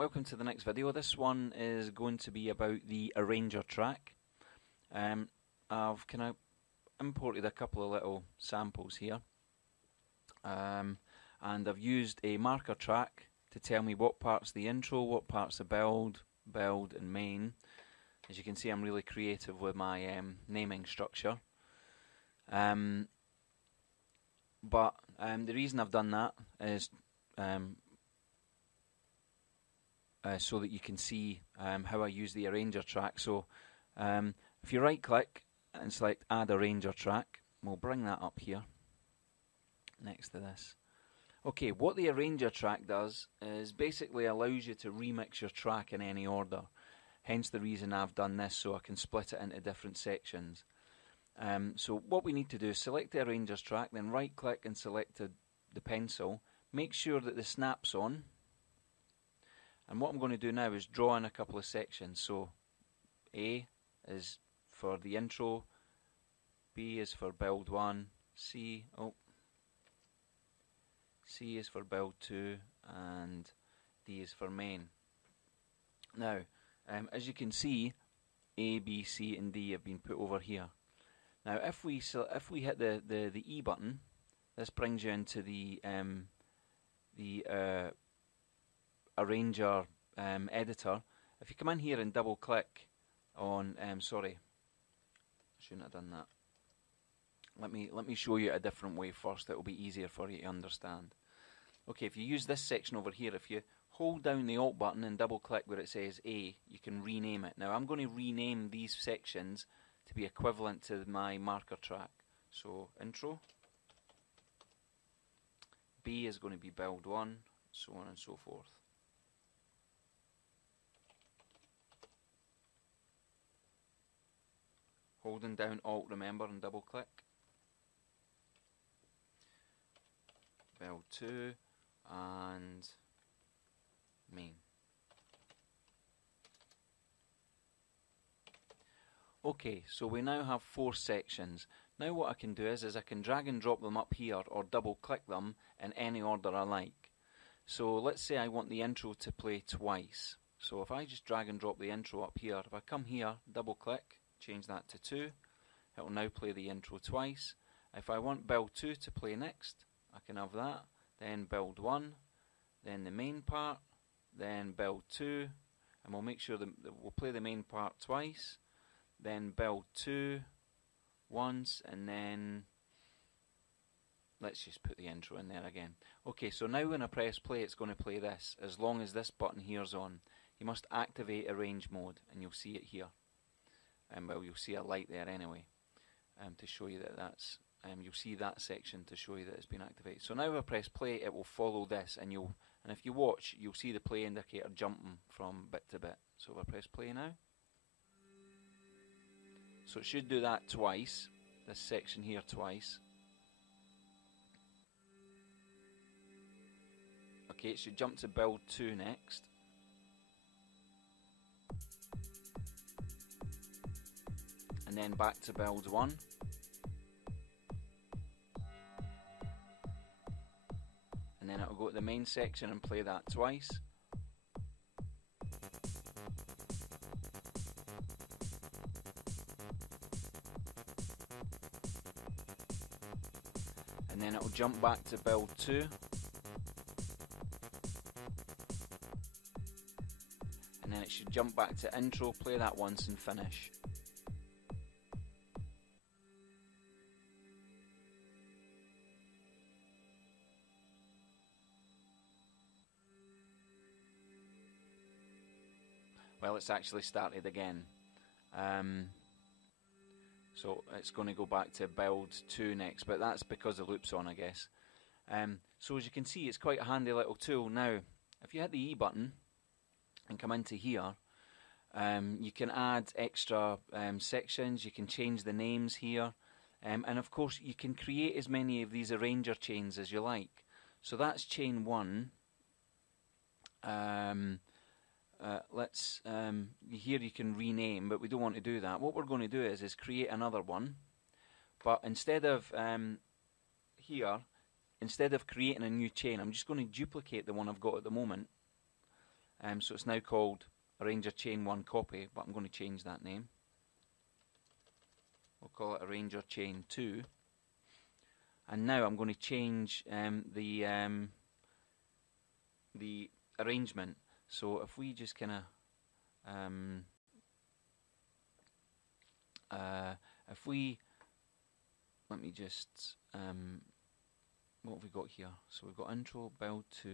welcome to the next video. This one is going to be about the arranger track. I've kind of imported a couple of little samples here, and I've used a marker track to tell me what part's the intro, what part's the build, and main. As you can see, I'm really creative with my naming structure. But the reason I've done that is so that you can see how I use the arranger track. So if you right click and select add arranger track, we'll bring that up here next to this. Okay, what the arranger track does is basically allows you to remix your track in any order. Hence the reason I've done this, so I can split it into different sections. So what we need to do is select the arranger's track, then right click and select the pencil. Make sure that the snap's on. And what I'm going to do now is draw in a couple of sections. So A is for the intro, B is for build 1, C is for build 2, and D is for main. Now, as you can see, A, B, C and D have been put over here. Now if we hit the E button, this brings you into the arranger editor. If you come in here and double click on sorry, I shouldn't have done that. Let me show you a different way first. It will be easier for you to understand. Okay, if you use this section over here, if you hold down the Alt button and double click where it says A, you can rename it. Now I'm going to rename these sections to be equivalent to my marker track. So intro, B is going to be build 1, so on and so forth. Holding down Alt, remember, and double click. Build 2 and main. Okay, so we now have 4 sections. Now what I can do is I can drag and drop them up here or double click them in any order I like. So let's say I want the intro to play twice. So if I just drag and drop the intro up here, if I come here, double click, change that to 2, it will now play the intro twice. If I want build 2 to play next, I can have that, then build 1, then the main part, then build 2, and we'll make sure that we'll play the main part twice, then build 2 once, and then let's just put the intro in there again. Okay, so now when I press play, it's going to play this, as long as this button here is on. You must activate arrange mode, and you'll see it here. Well, you'll see a light there anyway, to show you that that's, you'll see that section to show you that it's been activated. So now if I press play, it will follow this, and if you watch, you'll see the play indicator jumping from bit to bit. So if I press play now, so it should do that twice, this section here twice. Okay, it should jump to build 2 next. And then back to build 1. And then it'll go to the main section and play that twice. And then it'll jump back to build 2. And then it should jump back to intro, play that once and finish. Well, it's actually started again. So it's going to go back to build 2 next, but that's because the loop's on, I guess. So as you can see, it's quite a handy little tool. Now, if you hit the E button and come into here, you can add extra sections, you can change the names here, and of course you can create as many of these arranger chains as you like. So that's chain 1. Here you can rename, but we don't want to do that. What we're going to do is create another one, but instead of instead of creating a new chain, I'm just going to duplicate the one I've got at the moment, So it's now called Arranger Chain 1 Copy, but I'm going to change that name. We'll call it Arranger Chain 2. And now I'm going to change the arrangement. So if we just kind of let me just what have we got here? So we've got intro, build 2.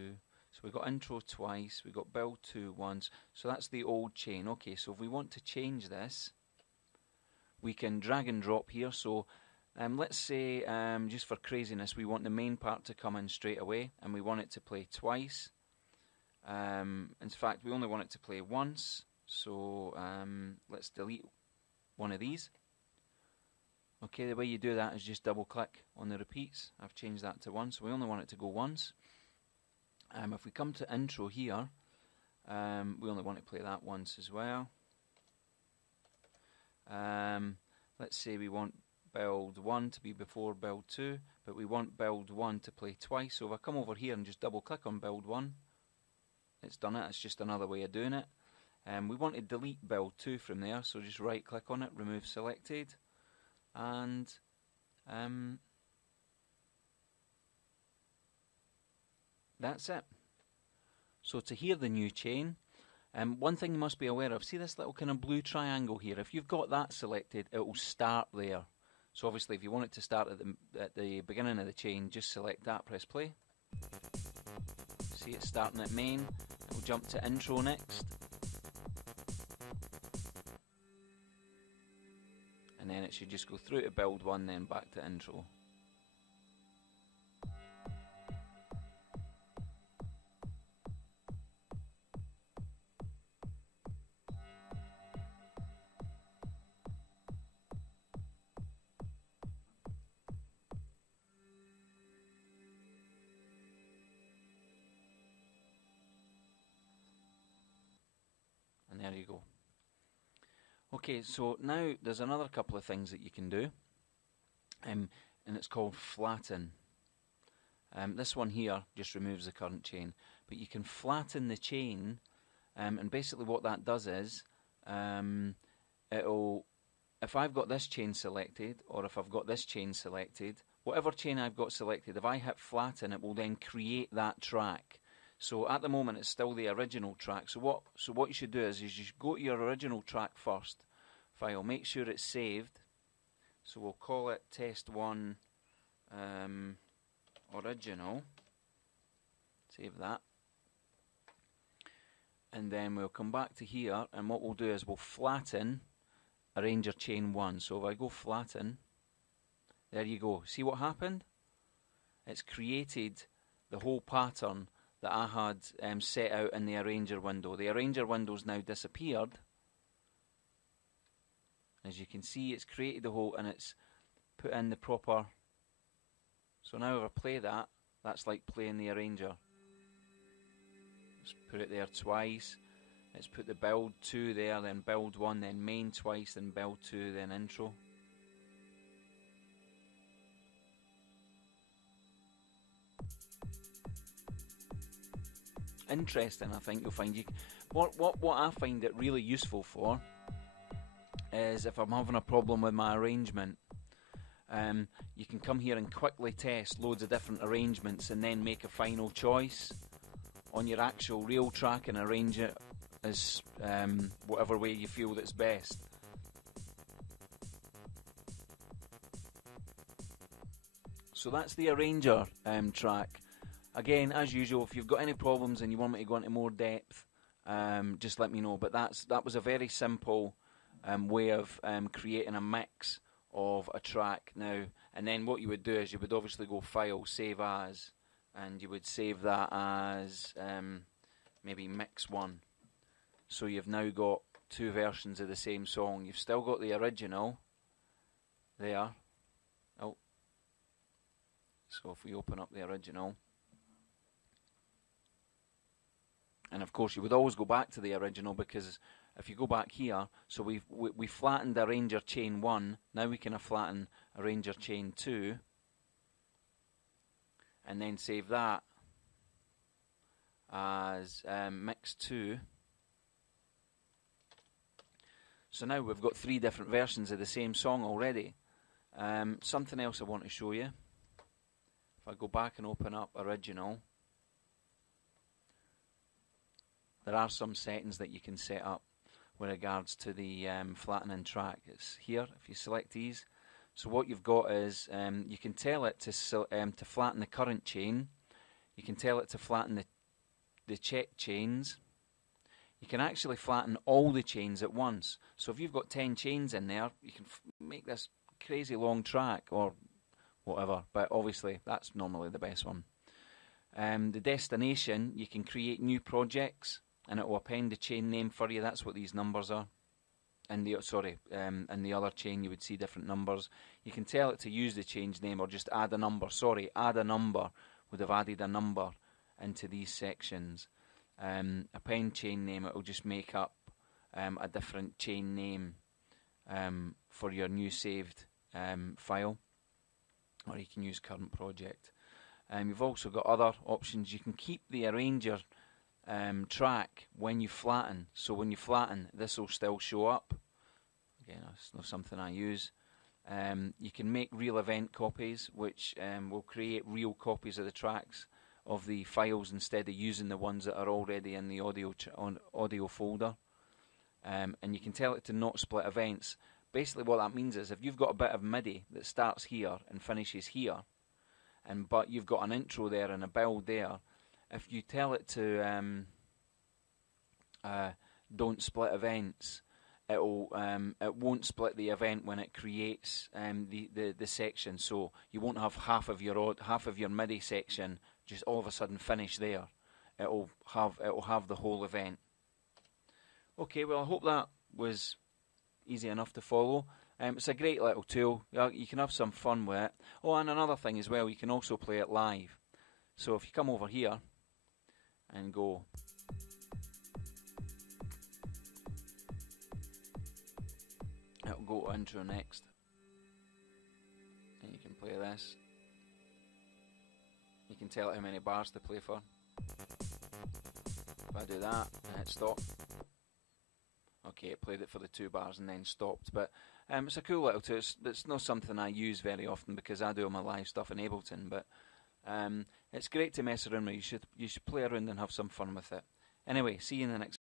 So we've got intro twice, we've got build 2 once. So that's the old chain. Okay, so if we want to change this, we can drag and drop here. So let's say, just for craziness, we want the main part to come in straight away, and we want it to play twice. In fact, we only want it to play once. So let's delete one of these. Okay, the way you do that is just double click on the repeats. I've changed that to 1, so we only want it to go once. If we come to intro here, we only want to play that once as well. Let's say we want build 1 to be before build 2, but we want build 1 to play twice. So if I come over here and just double click on build 1, it's done it. It's just another way of doing it. We want to delete build 2 from there, so just right click on it, remove selected, and that's it. So to hear the new chain, one thing you must be aware of, see this little kind of blue triangle here? If you've got that selected, it will start there. So obviously if you want it to start at the beginning of the chain, just select that, press play. See it starting at main, it will jump to intro next. And then it should just go through to build 1, then back to intro. And there you go. Okay, so now there's another couple of things that you can do, and it's called flatten. This one here just removes the current chain, but you can flatten the chain, and basically what that does is, if I've got this chain selected, or if I've got this chain selected, whatever chain I've got selected, if I hit flatten, it will then create that track. So at the moment it's still the original track. So what you should do is you should go to your original track first, file, make sure it's saved. So we'll call it test1 original. Save that. And then we'll come back to here, and what we'll do is we'll flatten Arranger Chain 1. So if I go flatten, there you go. See what happened? It's created the whole pattern that I had set out in the Arranger window. The Arranger window's now disappeared. As you can see, it's created the whole, and it's put in the proper. So now if I play that, that's like playing the Arranger. Let's put it there twice. Let's put the build 2 there, then build 1, then main twice, then build 2, then intro. Interesting, I think you'll find. What I find it really useful for is if I'm having a problem with my arrangement, you can come here and quickly test loads of different arrangements and then make a final choice on your actual real track and arrange it as whatever way you feel that's best. So that's the Arranger track. Again, as usual, if you've got any problems and you want me to go into more depth, just let me know. But that was a very simple way of creating a mix of a track now. And then what you would do is you would obviously go File, Save As, and you would save that as maybe Mix 1. So you've now got 2 versions of the same song. You've still got the original there. Oh. So if we open up the original, and of course you would always go back to the original, because if you go back here, so we flattened Arranger Chain 1, now we can flatten Arranger Chain 2, and then save that as Mix 2. So now we've got 3 different versions of the same song already. Something else I want to show you. If I go back and open up Original, there are some settings that you can set up with regards to the flattening track. It's here if you select these. So what you've got is you can tell it to flatten the current chain. You can tell it to flatten the check chains. You can actually flatten all the chains at once. So if you've got 10 chains in there, you can make this crazy long track or whatever, but obviously that's normally the best one. The destination, you can create new projects and it will append the chain name for you. That's what these numbers are. In the other chain you would see different numbers. You can tell it to use the change name or just add a number. Sorry, add a number would have added a number into these sections. Append chain name, it will just make up a different chain name for your new saved file, or you can use current project. You've also got other options. You can keep the arranger track when you flatten. So when you flatten, this will still show up. Again, that's not something I use. You can make real event copies, which will create real copies of the tracks of the files instead of using the ones that are already in the audio folder. And you can tell it to not split events. Basically what that means is if you've got a bit of MIDI that starts here and finishes here, but you've got an intro there and a build there, if you tell it to don't split events, it won't split the event when it creates the section. So you won't have half of your MIDI section just all of a sudden finish there. It'll have the whole event. Okay, well I hope that was easy enough to follow. It's a great little tool. You can have some fun with it. Oh, and another thing as well, you can also play it live. So if you come over here and go it'll go to intro next, and you can play this. You can tell it how many bars to play for. If I do that and hit stop, okay, it played it for the 2 bars and then stopped. But it's a cool little tool. It's not something I use very often because I do all my live stuff in Ableton, but it's great to mess around with. You should play around and have some fun with it. Anyway, see you in the next